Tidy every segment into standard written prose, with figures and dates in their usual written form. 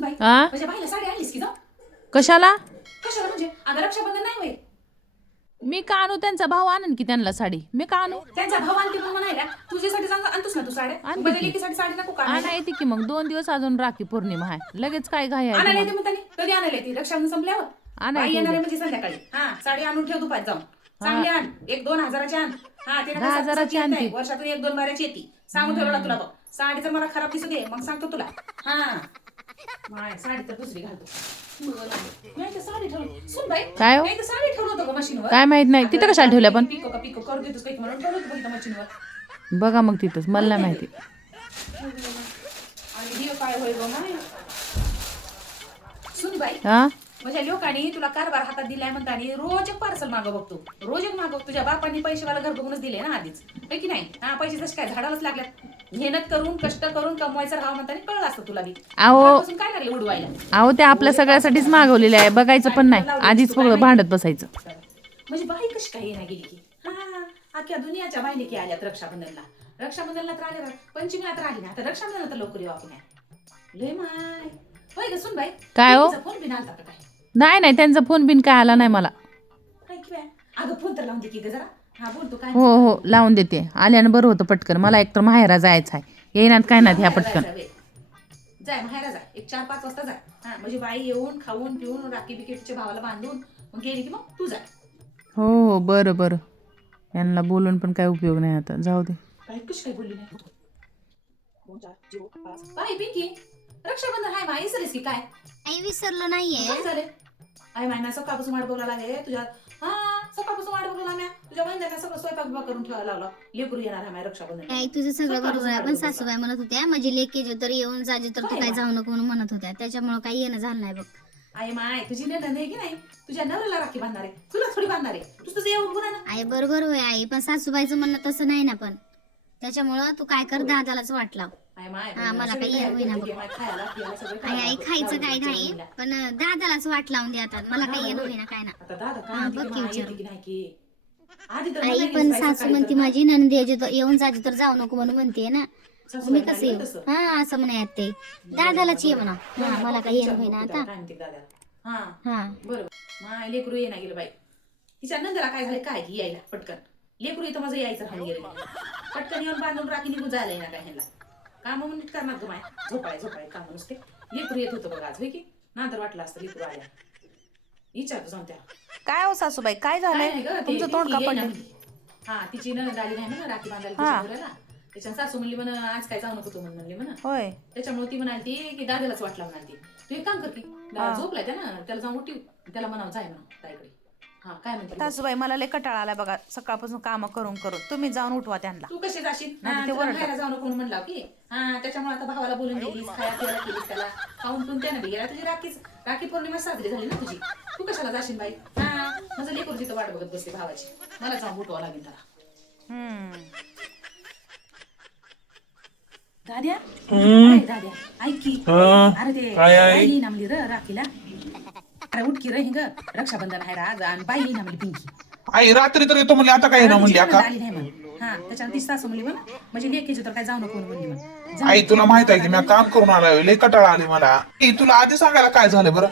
सुन बाई हा माझ्या बाईला साडी आणलीस की जाऊ कशाला कशाला म्हणजे अगं रक्षाबंधन नाही होय मी का आणू त्यांचा भाऊ आणन की त्यांना साडी मी का आणू त्यांचा भाऊ आणते म्हणून म्हणायला तुझ्यासाठी आणतोस ना तू साड्या आणते माझ्या की. लेकीसाठी साडी नको का आणा येते की मग 2 दिवस अजून राखी पौर्णिमा आहे लगेच काय घाई आहे आणायला तुम्हाला? येते म्हणतानी कधी आणायला येते रक्षाबंधन संपल्यावर आणायला बाई येणार येते आहे म्हणजे संध्याकाळी हा साडी आणून ठेव दुपारी जाऊन चांगली आण 1-2 हजाराची आण हा तिने 10 हजाराची आणते. वर्षातून 1-2 बाऱ्याची येते सांगून ठेवला तुला बघ साडी तर मला खराब दिसू दे मग सांगतो तुला हा माय साडी तर दुसरी घालतो नाही तर साडी ठेवली सुन बाई काय हो? नाही तर साडी ठेवलं होतं मशीनवर काय माहित नाही तिथं कशाला ठेवल्या पण पिको का पिको करू देतोस काही म्हणून ठेवलं होतं बघितलं मशीनवर बघा मग तिथंच मला नाही माहिती आणि हे काय होय गं नाही सुन बाई हा माझ्या लोकांनी तुला कारभार हातात दिलाय म्हणतानी रोज एक पार्सल मागं बघतो रोज एक मागव तुझ्या बापांनी पैसेवाला घर बघूनच दिले ना आधीच है की नाही हा पैसे जसे काय झाडालाच लागल्यात मेहनत करून कष्ट करून कमवायचं राहावं म्हणतानी कळलं असतं तुला बी अहो घरापासून काय लागले उडवायला अहो ते आपल्या सगळ्यासाठीच मागवलेले आहे बघायचं पण नाही आधीच सगळं भांडत बसायचं म्हणजे बाई कशी काय येणार गेली की हा अख्ख्या दुनियाच्या बाईने की आल्यात रक्षाबंधनला तर आल्या पंचमीला तर आली ना आता रक्षाबंधनला तर लवकर येऊ आपण लय माय होय ग सुन बाई काय हो? फोन बिन आलता का काय नाही त्यांचा फोन बिन काय आला नाही मला काय की बाय अगं फोन तर लावून दे की ग जरा हा बोलतो काय हो हो लावून देते आल्यानं बरं होतं पटकन मला एकतर माहेरा जायचं आहे येईनात काय नाही ह्या पटकन जाय माहेरा जाय 1-4-5 वाजता जाय हा म्हणजे बाई येऊन खाऊन पिऊन राखी बिकीच्या भावाला बांधून मग गेली की मग तू जाय हो हो बरं यांना बोलून पण काय उपयोग नाही आता जाऊ दे काय कशी काय बोलली नाही 2-4-0-5 बाई पिंकी रक्षाबंधन हाय माई इसरलीस की काय आई विसरलं नाहीये काय झाले आई मायना सकाळपासून वाट बघला लागे तुझ्या हा सकाळपासून वाट बघला म्या तुझ्या वहिन्याला सगळं स्वयंपाक बिपाक करून ठेवायला लावला लेकरू येणार आहे माय रक्षाबंधन आई तुझं सगळं बरोबर आहे पण सासूबाई म्हणत होत्या माझी लेके जो तर येऊन जाजे तर तू काय जाऊ नको म्हणून म्हणत होत्या त्याच्यामुळे काही येणं झालं नाही बघ आई माय तुझी नणंद आहे की नाही तुझ्या नवऱ्याला राखी बांधणार आहे तुला थोडी बांधणार आहे तुझं येऊन गुन्हा ना आई बरोबर होय आई पण सासूबाईचं म्हणणं तसं नाही ना पण त्याच्यामुळं तू काय कर दादालाच वाट लाव आई माय हा, मला काही येणं होईना बघ. खायला पियाला सगळं आई आई खायचं काय नाही आता पण दादालाच वाट लावून दे आता मला काही येणं होईना काय ना दादा काय हा, म्हणते बघ की की माय विचारून. येते की नाही की आधी तर आई म्हणालीस पण बाई सासू सकाळी म्हणते तर माझी नंदी येऊन जाजे तर जाऊ नको म्हणून म्हणते ना सासूबाई मी कसं म्हणली येऊ तसं. हा असं म्हणत ते दादालाच ये म्हणा हा मला काही येणं होईना आता काय म्हणते दादा हा हा बरोबर माय लेकरू ये ना गेलं बाई तिच्या नंदला काय झालं काय की यायला पटकन लेकरू इथं माझं यायचं राहून गेलं पटकन येऊन बांधून राखी निघून जायला ना काय ह्याला काम म्हणून नीट करणार तू माय झोपाय काम नुसते लेकरू येत होतं बघा आज होय की नांतर वाटलं असतं लेकरू आल्या विचारतो जाऊन त्या काय हो सासूबाई काय काय नाही गं, ते तुमचं तोंड पिंकी का येईना. पडलं हा तिची नणंद आली नाही ना राखी बांधायला हा. तिच्या नवऱ्याला. त्याच्या सासू म्हणली म्हण आज काय जाऊ नको तू म्हणली म्हण होय त्याच्यामुळे ती म्हणाली की दादालाच वाटला म्हणाली तू एक काम कर की झोपलाय त्यानं त्याला जाऊन उठी त्याला म्हणावं जाय म्हणा ताईकडे हा काय म्हणते सासूबाई मला लय कटाळा आलाय बघा सकाळपासून काम करून तुम्ही जाऊन उठवा त्यांना तू कशी जाशील नाही, ते तुला ओरडतात. खायला जाऊ नको म्हणून म्हणला की हा त्याच्यामुळे आता भावाला बोलून गेलीस खाया पियाला केलीस त्याला खाऊन पिऊन त्यानं बी गेला तुझी राखी पौर्णिमा साजरी झाली ना तुझी तू कशाला जाशील बाई हा माझं लेकरू तिथं वाट बघत बसते भावाची मला जाऊन उठवा लागेल त्याला दाद्या काय दाद्या ऐक की अरे ते बाई नामली र राखीला अरे उठकी र हिंग रक्षाबंधन आहे राग आणि बाई नामली पिंकी आई रात्री तर येतो म्हणली आता काय ना म्हणली तिची आता नणंद आली नाही म्हण हा त्याच्यानं ती सासू म्हणली म्हण म्हणजे लेकीची तर काय जाऊ नको म्हणली म्हण आई तुला माहित आहे की मी काम करून आलोय लय कटाळा आले मला आई तुला आधी सांगायला काय झालं बरं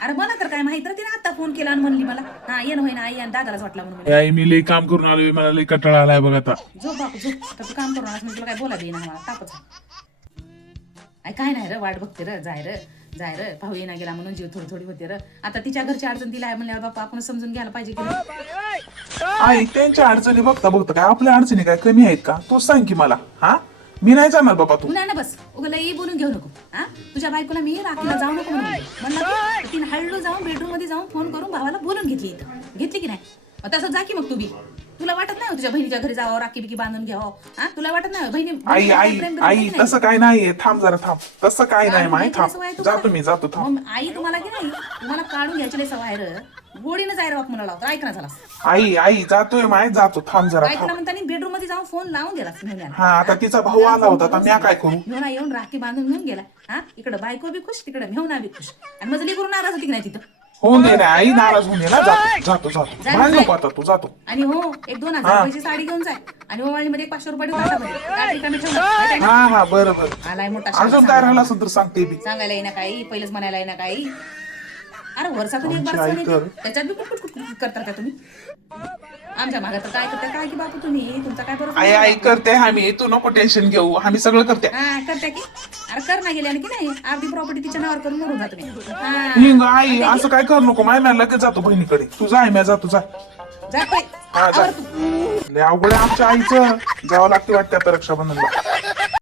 अरे मला तर काय माहित तिने आता फोन केला आणि म्हणली मला हा येणं होईना आई आणि दादालाच वाटला म्हणून म्हणे. आई मी लय काम करून आलोय मला लय कटाळा आलाय बघ आता झोप बापू झोप आता तू काम करून आलास म्हणजे तुला काय बोला देईना मला तापच आई काय नाही र वाट बघते र जाय र भाऊ येणा गेला म्हणून जीव थोडी होते र आता तिच्या घरची अडचण तिला आहे म्हणल्यावर बापा आपण समजून घ्यायला पाहिजे की नाही? आई त्यांच्या अडचणी बघता काय आपल्या अडचणी काय कमी आहेत का तूच सांग की मला हा मी नाही जाणार बाबा तू तू नाही ना बस उगा लई बोलून घेऊ नको हा तुझ्या बायकोला मी राखीला जाऊ नको म्हणलं तिने हळू जाऊन बेडरूम मध्ये जाऊन फोन करून भावाला बोलून घेतली की नाही मग तसं जा की मग तू बी तुला वाटत नाही तुझ्या बहिणीच्या घरी जावं राखी बिकी बांधून घ्यावं हा तुला वाटत नाही आई बहिणी आई प्रेम करते आई की नाही? तसं काय नाहीये थांब जरा थांब तसं काय नाही काढून माय घ्यायची थांब सवय जातो मी जातो थांब मग आई तुम्हाला की नाही तुम्हाला काढून घ्यायची लय सवय र गोडीनं जाय बाप म्हणाला होता ऐक ना झाला आई जातोय माय जातो थांब जरा ऐकला थांब म्हणताना बेडरूम मध्ये जाऊन फोन लावून गेला घेऊन हा आता तिचा भाऊ आला होता आता मी काय करू येऊन राखी बांधून घेऊन गेला हा इकडं बायको बी खुश तिकडे मेहुणा बी खुश आणि माझं लेकरून नाराज होती की नाही तिथं होऊन दे ना आई, नाराज होऊन दे ना. जातो जा, भांड जा. नको आता, तू जातो. आणि हो एक 2000 रुपयाची साडी घेऊन जाय आणि मोबाईलमध्ये 500 रुपये देऊ ताटामध्ये. ताट रिकामी ठेवू नका. माहिती आहे ना? हा बरं बरं. आलाय मोठा अजून शाळा काय राहिलं असेल तर सांगते बी. सांगायला येईना काही पहिलेच म्हणायला येईना काही. अरे वर्षातून एक बार आमची आई सण येते. तर- त्याच्यात बी कुटकुट करता का तुम्ही? आमच्या मागे तर काय करता काय की बापू तुम्ही तुमचा काय बरोबर आई करते आम्ही, तू नको टेन्शन घेऊ, आम्ही सगळं करते. हा करता की अरे कर ना गेले आणि की नाही अर्धी प्रॉपर्टी तिच्या नावावर करून मरून जा तुम्ही. हा. हिंग आई असं काय करू नको, माय लगेच जातो बहिणीकडे. तू जाय, मी जातो, जा. जा बाई. हा, जा. आवर तू. लय अवघड आहे आमच्या आईचं, जावं लागते वाटतं आता रक्षाबंधनला.